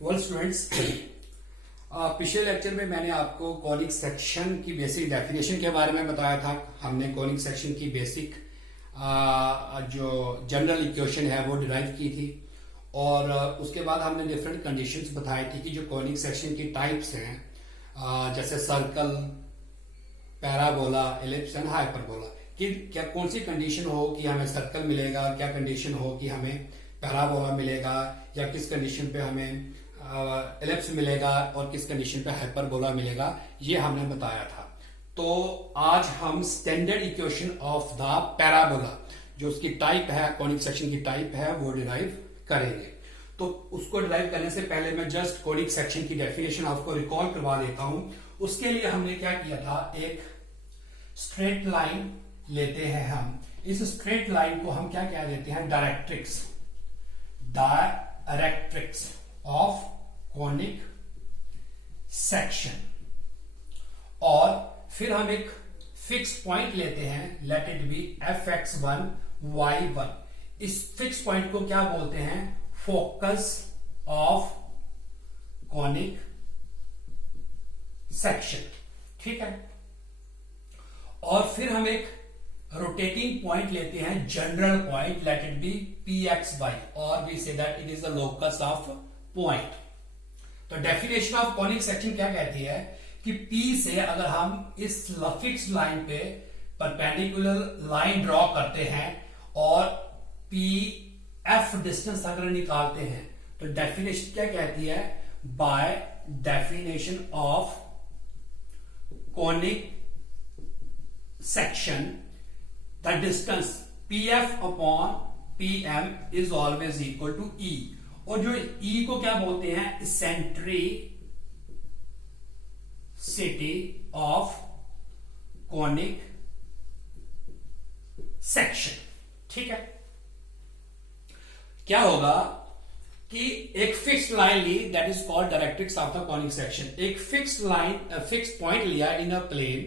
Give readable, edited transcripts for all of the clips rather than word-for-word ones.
Well students, पिछले lecture में मैंने आपको कॉनिक सेक्शन की बेसिक डेफिनेशन के बारे में बताया था। हमने कॉनिक सेक्शन की बेसिक जो जनरल इक्वेशन है वो डिराइव की थी और उसके बाद हमने डिफरेंट कंडीशंस बताई थी कि जो कॉनिक सेक्शन की टाइप्स हैं जैसे circle, parabola, ellipse and hyperbola, कि क्या कौन सी कंडीशन हो कि हमें सर्कल मिलेगा, क्या कंडीशन हो कि हमें पैराबोला मिलेगा, या किस कंडीशन पे हमें एलिप्स मिलेगा और किस कंडीशन पे हाइपरबोला मिलेगा, ये हमने बताया था। तो आज हम standard equation of the parabola, जो उसकी टाइप है, कॉनिक सेक्शन की टाइप है, वो डिराइव करेंगे। तो उसको डिराइव करने से पहले मैं जस्ट कॉनिक सेक्शन की डेफिनेशन आपको रिकॉल करवा देता हूं। उसके लिए हमने क्या किया था, एक स्ट्रेट लाइन लेते हैं हम। इस स्ट्रेट लाइन को हम क्या कह देते हैं, directrix, directrix of conic section. और फिर हम एक फिक्स पॉइंट लेते हैं, let it B fx1 y1। इस फिक्स पॉइंट को क्या बोलते हैं, फोकस ऑफ कॉनिक सेक्शन। ठीक है। और फिर हम एक रोटेटिंग पॉइंट लेते हैं, general point, let it be pxy, और we say that it is the locus of point. तो डेफिनेशन ऑफ कॉनिक सेक्शन क्या कहती है कि P से अगर हम इस फिक्स लाइन पे परपेंडिकुलर लाइन ड्रॉ करते हैं और PF डिस्टेंस अगर निकालते हैं, तो डेफिनेशन क्या कहती है, by definition of conic section the distance PF upon PM is always equal to E। और जो E को क्या बोलते हैं, इसेंट्रिसिटी ऑफ कॉनिक सेक्शन। ठीक है। क्या होगा कि एक फिक्स्ड लाइन ली, that is called directrix of the conic section. एक फिक्स्ड लाइन, फिक्स्ड पॉइंट लिया इन अ प्लेन,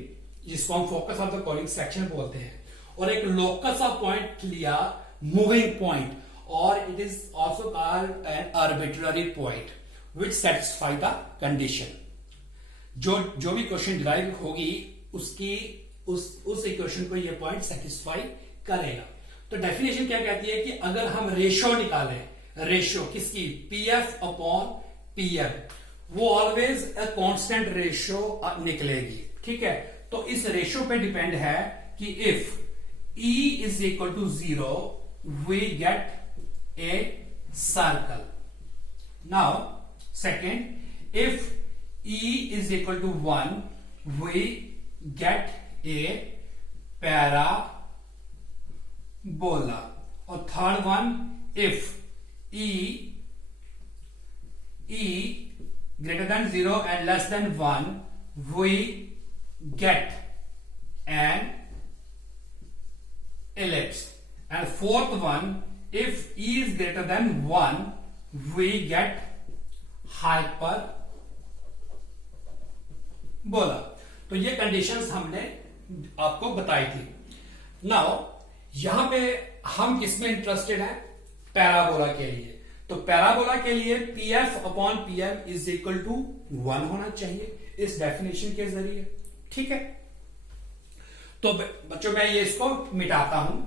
जिसको हम focus of the conic section बोलते हैं, और एक लोकस ऑफ पॉइंट लिया, मूविंग पॉइंट, और it is also called an arbitrary point which satisfy the condition. जो भी क्वेश्चन डिराइव होगी उसकी उस इक्वेशन को ये पॉइंट सेटिस्फाई करेगा। तो डेफिनेशन क्या कहती है कि अगर हम रेशो निकालें, रेशो किसकी, PF अपॉन PM, वो ऑलवेज अ कांस्टेंट रेशो निकलेगी। ठीक है। तो इस रेशो पे डिपेंड है कि if E is equal to 0 we get a circle. Now second, if E is equal to 1 we get a parabola. और third one, if E greater than 0 and less than 1 we get an ellipse. And fourth one, if E is greater than 1 we get hyperbola. तो ये conditions हमने आपको बताई थी। Now यहां पे हम किसमें इंटरेस्टेड हैं, पैराबोला के लिए। तो पैराबोला के लिए PF upon PM is equal to 1 होना चाहिए इस डेफिनेशन के जरिए। ठीक है। तो बच्चों मैं ये इसको मिटाता हूं।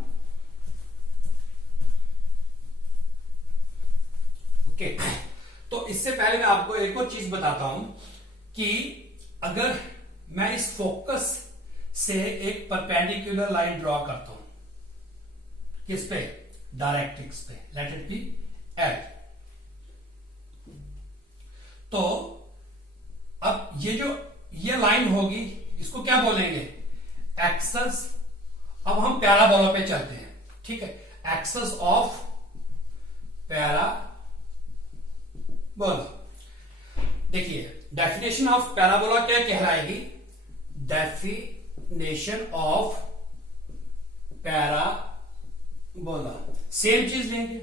ओके। तो इससे पहले मैं आपको एक और चीज बताता हूं कि अगर मैं इस फोकस से एक परपेंडिकुलर लाइन ड्रॉ करता हूं, किस पे, डायरेक्ट्रिक्स पे, लेट इट बी L। तो अब ये लाइन होगी, इसको क्या बोलेंगे, एक्सेस। अब हम पैराबोला पे चलते हैं। ठीक है। Axis of parabola. देखिए डेफिनेशन ऑफ पैराबोला क्या कहलाएगी, डेफिनेशन ऑफ पैराबोला सेम चीज लेंगे,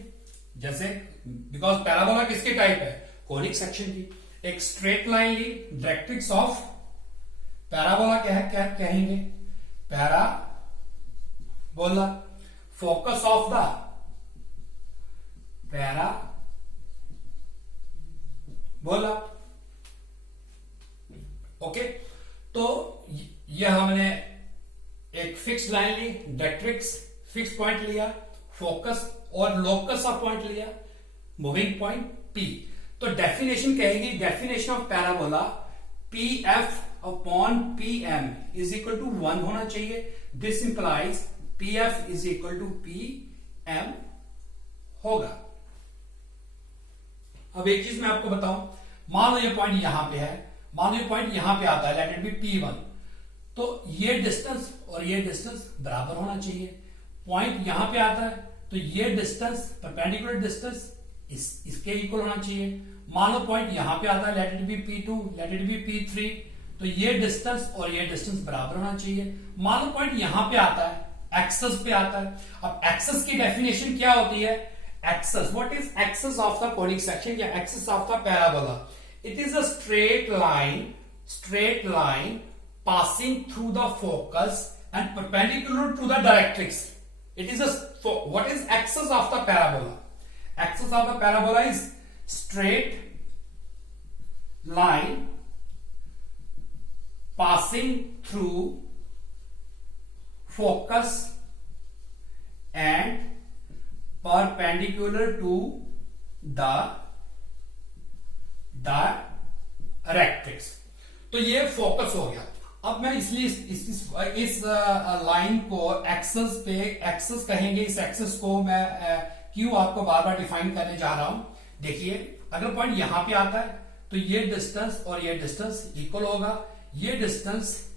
जैसे बिकॉज पैराबोला किसकी टाइप है, कॉनिक सेक्शन की। एक स्ट्रेट लाइन ली, डायरेक्ट्रिक्स ऑफ पैराबोला क्या कहेंगे, parabola, focus of the parabola बोला। ओके, तो यह हमने एक फिक्स लाइन ली, डायरेक्ट्रिक्स फिक्स पॉइंट लिया, फोकस और लोकस ऑफ पॉइंट लिया, मूविंग पॉइंट P। तो डेफिनेशन कहेगी, definition of parabola P F upon P M is equal to 1 होना चाहिए। This implies P F is equal to P M होगा। अब एक चीज मैं आपको बताऊं, मान लो ये पॉइंट यहां पे है, मान लो ये पॉइंट यहां पे आता है, लेट इट बी P1, तो ये डिस्टेंस और ये डिस्टेंस बराबर होना चाहिए। पॉइंट यहां पे आता है तो ये डिस्टेंस, परपेंडिकुलर डिस्टेंस इसके इक्वल होना चाहिए। मान लो पॉइंट यहां पे आता है, late it B P2, late it B P3, तो ये डिस्टेंस और ये डिस्टेंस बराबर होना चाहिए। मान लो पॉइंट यहां पे आता है, एक्सेस पे आता है। अब एक्सेस की डेफिनेशन क्या होती है? Axis, what is axis of the conic section या axis of the parabola? It is a straight line passing through the focus and perpendicular to the directrix. It is what is axis of the parabola? Axis of the parabola is straight line passing through focus and perpendicular to the directrix. तो ये focus हो गया। अब मैं इसलिए इस line को access पे, एक्सेस कहेंगे, इस एक्सेस को मैं क्यों आपको बार बार डिफाइन करने जा रहा हूं। देखिए, अगर पॉइंट यहां पे आता है तो ये डिस्टेंस और ये डिस्टेंस इक्वल होगा, ये डिस्टेंस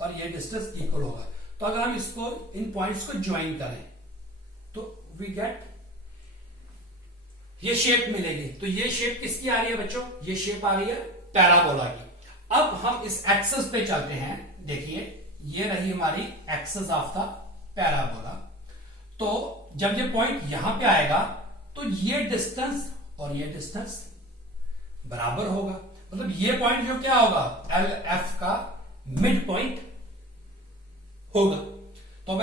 और ये डिस्टेंस इक्वल होगा। तो अगर हम इसको, इन पॉइंट्स को ज्वाइन करें तो वी गेट ये शेप मिलेगी। तो ये शेप किसकी आ रही है बच्चों? ये शेप आ रही है पैराबोला की। अब हम इस एक्सेस पे चलते हैं। देखिए, ये रही हमारी एक्सेस ऑफ द पैराबोला। तो जब ये पॉइंट यहां पे आएगा तो ये डिस्टेंस और ये डिस्टेंस बराबर होगा। मतलब ये पॉइंट जो क्या होगा, एल एफ का मिड पॉइंट होगा। तो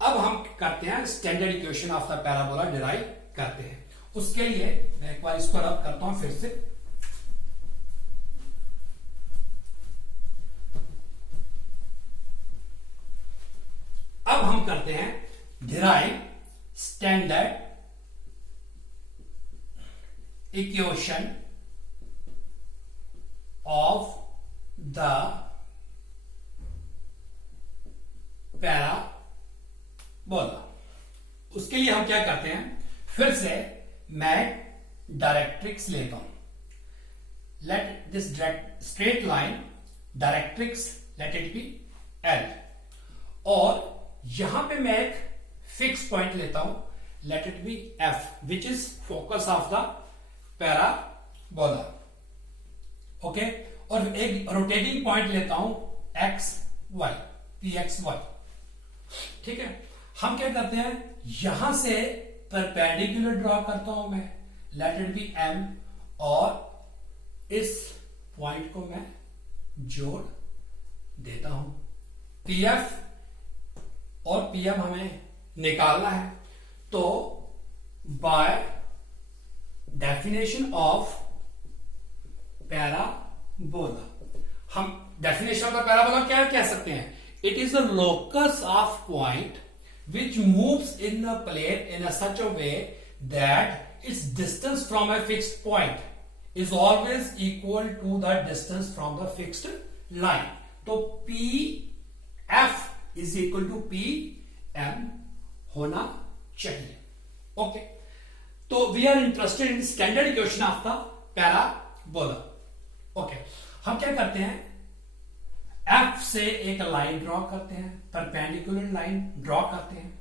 अब हम करते हैं standard equation of the parabola derive करते हैं। उसके लिए मैं एक बार इसको रब करता हूं फिर से। अब हम करते हैं derive standard equation of the parabola. उसके लिए हम क्या करते हैं, फिर से मैं डायरेक्ट्रिक्स लेता हूं। Let this straight line directrix, late it be L, और यहां पे मैं एक फिक्स पॉइंट लेता हूं, late it B F, which is focus of the parabola. Okay, और एक रोटेटिंग पॉइंट लेता हूं X Y, PXY। ठीक है, हम क्या करते हैं, यहां से परपेंडिकुलर ड्रॉ करता हूं मैं, लेट इट बी M, और इस पॉइंट को मैं जोड़ देता हूं। PF और PM हमें निकालना है। तो बाय डेफिनेशन ऑफ पैराबोला, हम डेफिनेशन ऑफ द पैराबोला क्या कह सकते हैं? It is a locus of point which moves in the plane in a such a way that its distance from a fixed point is always equal to the distance from the fixed line. तो PF is equal to PM होना चाहिए। Okay, तो we are interested in standard equation of the parabola. Okay, हम क्या करते हैं, F से एक लाइन ड्रॉ करते हैं, परपेंडिकुलर लाइन ड्रॉ करते हैं।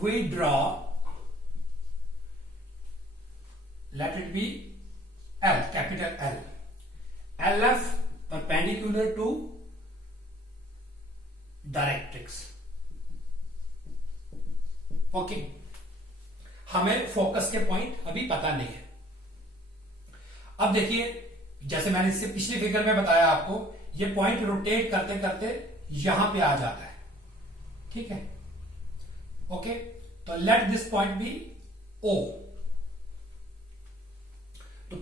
We draw, let it be L, capital L, LF perpendicular to directrix. Okay, हमें फोकस के पॉइंट अभी पता नहीं है। अब देखिए, जैसे मैंने इससे पिछली फिगर में बताया आपको, ये पॉइंट रोटेट करते करते यहां पे आ जाता है। ठीक है, ओके, तो let this point be O। तो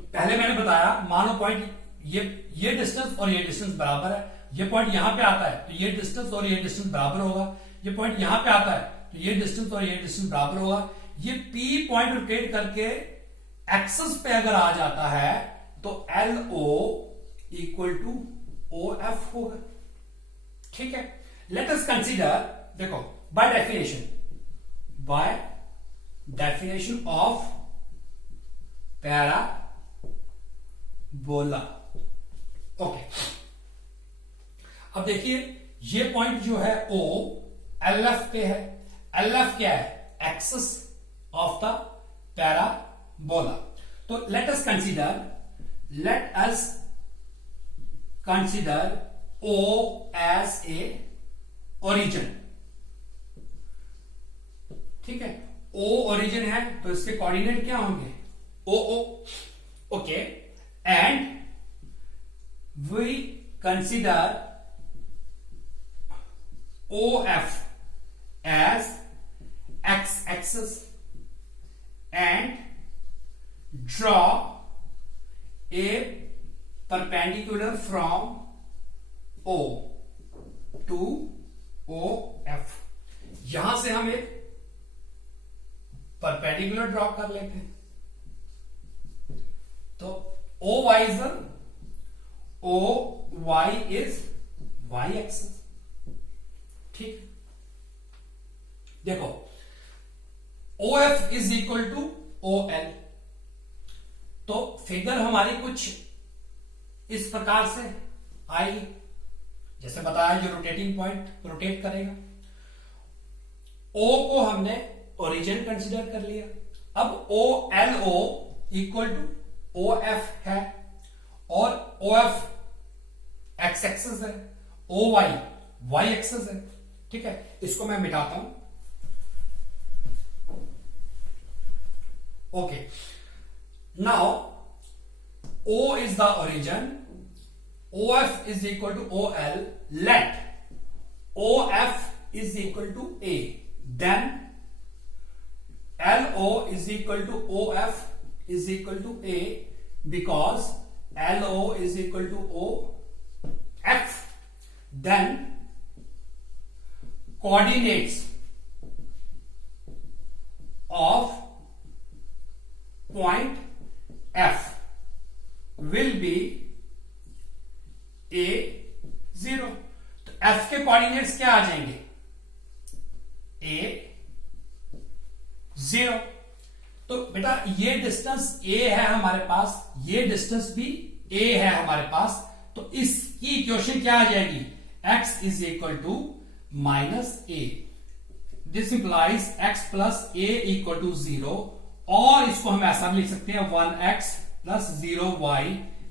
बनाया, मानो पॉइंट ये डिस्टेंस और ये डिस्टेंस बराबर है, ये पॉइंट यहां पे आता है तो ये डिस्टेंस और ये डिस्टेंस बराबर होगा, ये पॉइंट यहां पे आता है तो ये डिस्टेंस और ये डिस्टेंस बराबर होगा। ये P पॉइंट रोटेट करके एक्सेस पे अगर आ जाता है तो LO इक्वल टू OF होगा। ठीक है, लेट अस कंसीडर, देखो bye definition of parabola. Okay, अब देखिए ये पॉइंट जो है O LF पे है। LF क्या है? Axis of the parabola. तो let us consider O as a origin. ठीक है, O ओरिजिन है तो इसके कोऑर्डिनेट क्या होंगे? OO। Okay, and we consider OF as x-axis and draw a perpendicular from O to OF। यहां से हम एक परपेंडिकुलर ड्रॉ कर लेते हैं। तो OY इज y एक्सिस। ठीक, देखो OF is equal to OL। तो फिगर हमारी कुछ इस प्रकार से आई, जैसे बताया जो रोटेटिंग पॉइंट रोटेट करेगा। O को हमने ओरिजिन कंसीडर कर लिया। अब OLO इक्वल टू OF है और OF एक्स एक्सिस है, OY वाई एक्सिस है। ठीक है, इसको मैं मिटाता हूं। Okay, now O is the origin, OF is equal to OL, let OF is equal to A, then LO is equal to OF is equal to A because LO is equal to OF. Then coordinates of point F will be A0। तो F के coordinates क्या आ जाएंगे? A0। तो बेटा ये distance A है हमारे पास, ये डिस्टेंस भी A है हमारे पास, तो इसकी इक्वेशन क्या आ जाएगी? x is equal to minus A। This implies x plus A equal to 0, और इसको हम ऐसा लिख सकते हैं 1x plus 0y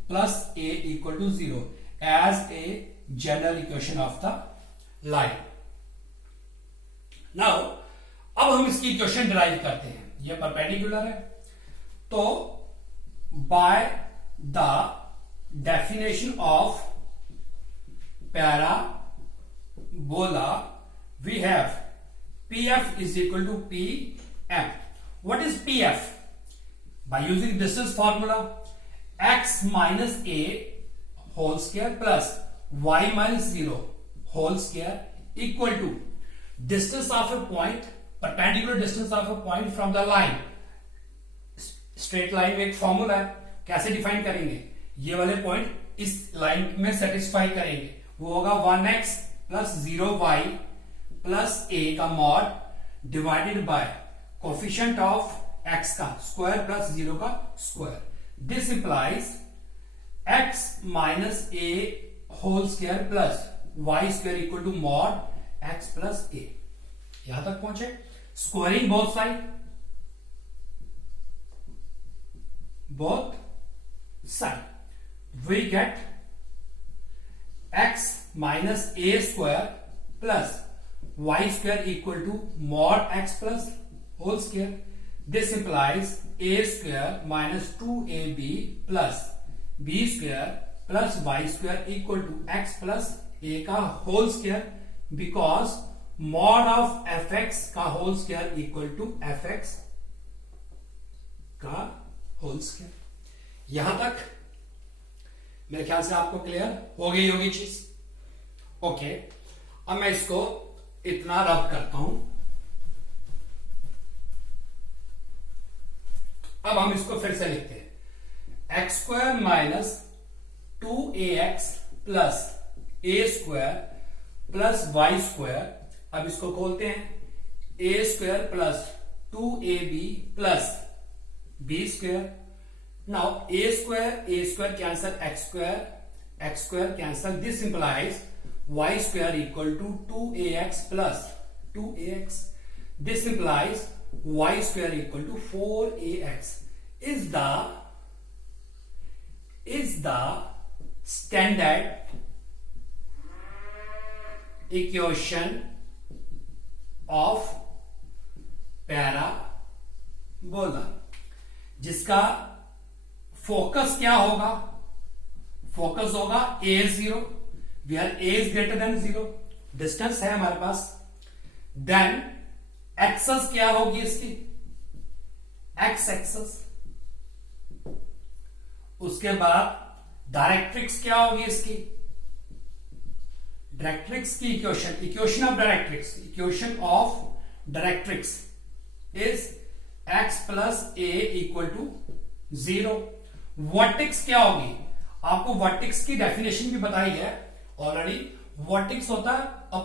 plus A equal to 0 as a general equation of the line. Now अब हम इसकी इक्वेशन डिराइव करते हैं। ये परपेंडिकुलर है, तो by the definition of parabola we have PF is equal to PM। What is PF? By using distance formula, x minus A whole square plus y minus 0 whole square equal to distance of a point, perpendicular distance of a point from the line. Straight line में एक formula है, कैसे define करेंगे? ये वाले point इस line में satisfy करेंगे, वो होगा 1x plus 0y plus A का mod divided by coefficient of x का स्क्वायर प्लस 0 का square. This implies x minus A whole square plus y square equal to mod x plus A। यहां तक पहुंचे? Squaring both side we get x minus A square plus y square equal to mod x plus whole square. This implies A square minus 2AB plus B square plus y square equal to x plus A का whole square, because mod of fx का whole square equal to fx का whole square. यहां तक मेरे ख्याल से आपको clear हो गई होगी चीज। ओके, अब मैं इसको इतना रब करता हूं। अब हम इसको फिर से लिखते हैं, x square minus 2ax plus a square plus y square. अब इसको खोलते हैं, a square plus 2ab plus b square. Now a square cancel x square cancel, this implies y square equal to 2ax plus 2ax। This implies y square equal to 4ax is the standard equation of parabola, जिसका focus क्या होगा? Focus होगा a0, where a is greater than 0, distance है हमारे पास। Then axis क्या होगी इसकी? X axis. उसके बाद डायरेक्ट्रिक्स क्या होगी इसकी? डायरेक्ट्रिक्स की equation of directrix is x plus a equal to 0। Vertex क्या होगी? आपको वर्टेक्स की डेफिनेशन भी बताई है ऑलरेडी। वर्टेक्स होता है a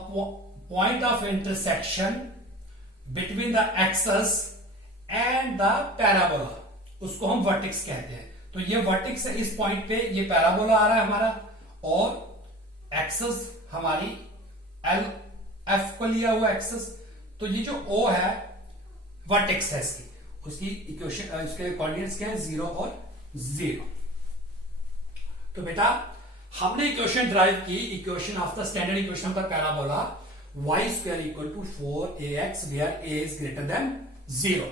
point of intersection between the axis and the parabola, उसको हम वर्टेक्स कहते हैं। तो ये वर्टेक्स है, इस पॉइंट पे ये पैराबोला आ रहा है हमारा, और एक्सेस हमारी एल एफ को लिया हुआ एक्सेस। तो ये जो ओ है वर्टेक्स है इसकी, उसकी इक्वेशन, उसके कोऑर्डिनेट्स क्या है? 0 और 0। तो बेटा हमने इक्वेशन ड्राइव की, equation of the standard equation of the parabola y square equal to 4ax where a is greater than 0।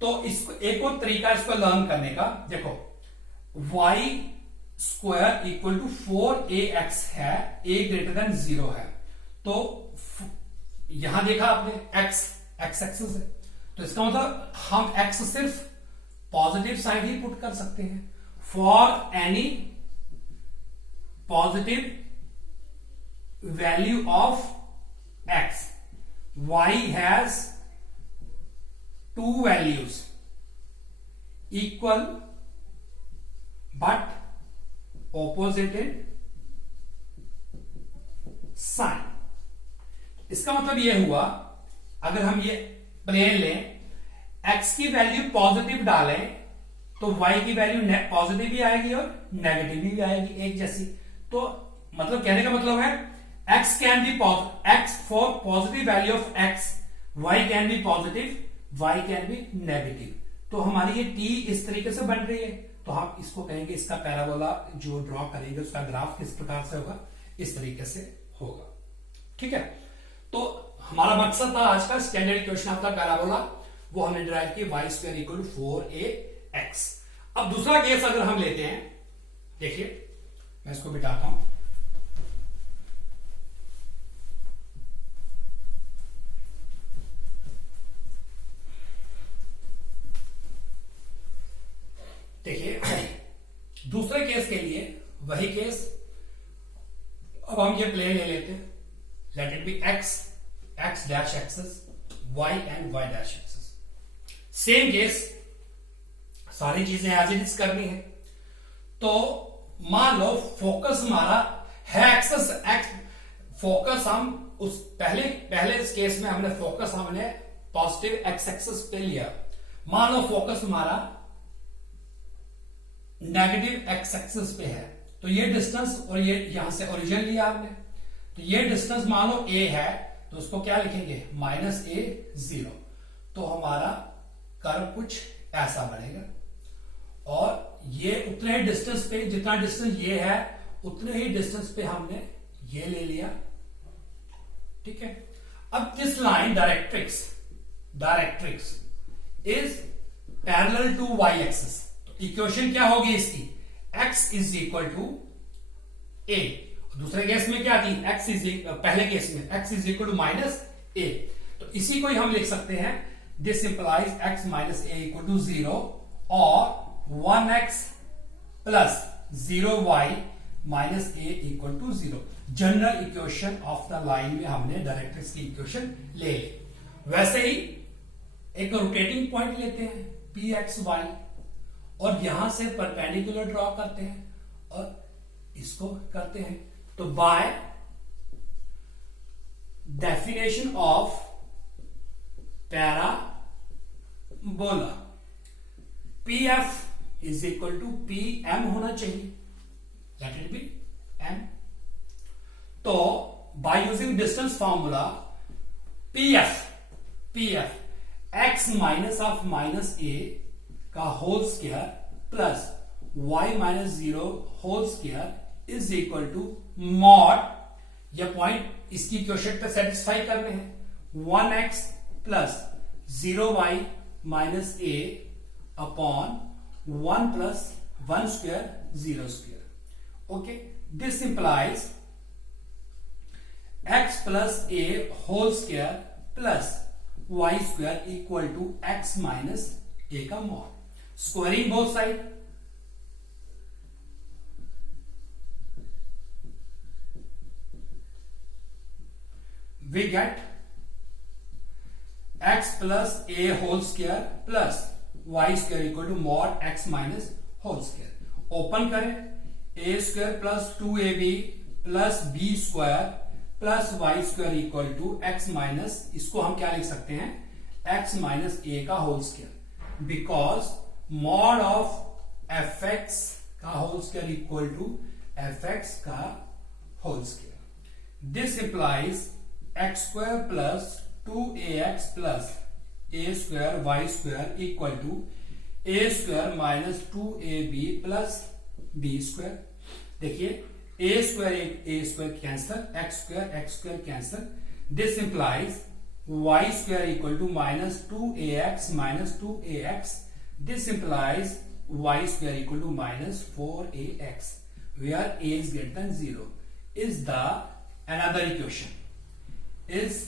तो इसको एक और तरीका इसको लर्न करने का, देखो y square equal to 4ax है, a greater than 0 है। तो यहां देखा आपने x एक्सेस है, तो इसका मतलब हम x सिर्फ पॉजिटिव साइड ही पुट कर सकते हैं। For any positive value of x, y has two values equal but opposite sign। इसका मतलब यह हुआ, अगर हम ये प्लेन लें, x की वैल्यू पॉजिटिव डालें तो y की वैल्यू पॉजिटिव भी आएगी और नेगेटिव भी आएगी, एक जैसी। तो मतलब कहने का मतलब है x can be x for positive value of x, y can be positive, y can be negative। तो हमारी ये t इस तरीके से बन रही है, तो हम इसको कहेंगे, इसका पैराबोला जो ड्रॉ करेंगे उसका ग्राफ किस प्रकार से होगा? इस तरीके से होगा। ठीक है, तो हमारा मकसद था आज का standard equation of the parabola, वो हमने ड्राइव की y square equal to 4ax। अब दूसरा केस अगर हम लेते हैं, देखिए मैं इसको बिठाता हूं। देखिए दूसरे केस के लिए वही केस, अब हम ये प्लेन ले लेते हैं, let it be x dash axis, y and y dash axis. Same case, सारी चीजें एज इट इज करनी है। तो मान लो फोकस हमारा है एक्सेस x, फोकस हम उस पहले इस केस में हमने फोकस पॉजिटिव x एक्सेस पे लिया। मान लो फोकस हमारा नेगेटिव x एक्सेस पे है, तो ये डिस्टेंस, और ये यहां से ओरिजिन लिया आपने, तो ये डिस्टेंस मान लो a है, तो उसको क्या लिखेंगे? -a0। तो हमारा कर्व कुछ ऐसा बनेगा, और ये उतने ही डिस्टेंस पे, जितना डिस्टेंस ये है उतने ही डिस्टेंस पे हमने ये ले लिया। ठीक है, अब this line directrix is parallel to y axis. Equation क्या होगी इसकी? x is equal to a। दूसरे केस में क्या थी? पहले केस में x is equal to -a। तो इसी को ही हम लिख सकते हैं, this implies x minus a equal to 0 और 1x plus 0y minus a equal to 0। General equation of the line में हमने डायरेक्ट्रिक्स की इक्वेशन ले ली। वैसे ही एक रोटेटिंग पॉइंट लेते हैं पी एक्स वाई और यहां से परपेंडिकुलर ड्रॉ करते हैं और इसको करते हैं। तो by definition of parabola P F is equal to P M होना चाहिए, लेट इट बी एम। तो by using distance formula P F x minus of minus a का whole square plus y minus 0 whole square is equal to mod, यह point इसकी equation पे satisfy करने हैं 1x plus 0y minus a upon 1 plus 1 square 0 square. Okay, this implies x plus a whole square plus y square equal to x minus a का mod. Squaring both side, we get x plus a whole square plus y square equal to mod x minus whole square। Open करें, a square plus 2ab plus b square plus y square equal to x minus, इसको हम क्या लिख सकते हैं, x minus a का whole square, because mod of fx का whole square equal to fx का whole square। This implies x square plus 2ax plus a square y square equal to a square minus 2ab plus b square। देखिए a square cancel, x square cancel. This implies y square equal to minus 2ax minus 2ax। This implies y square equal to minus 4ax, where a is greater than 0 is the another equation, is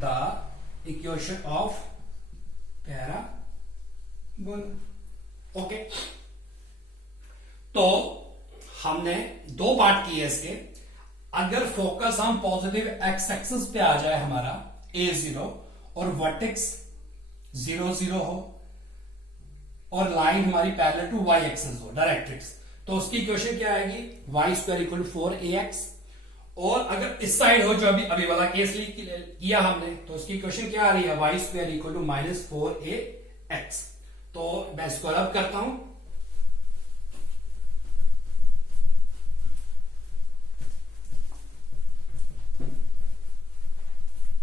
the equation of parabola। Okay, तो हमने दो part किए इसके। अगर focus हम positive x axis पे आ जाए हमारा a0 और वर्टेक्स 0 0 हो और लाइन हमारी पैरेलल टू y एक्सिस हो डायरेक्ट्रिक्स, तो उसकी इक्वेशन क्या आएगी, y square equal to 4ax। और अगर इस साइड हो जो अभी वाला केस किया हमने, तो उसकी इक्वेशन क्या आ रही है, y square equal to minus 4ax। तो मैं इसको रब करता हूं,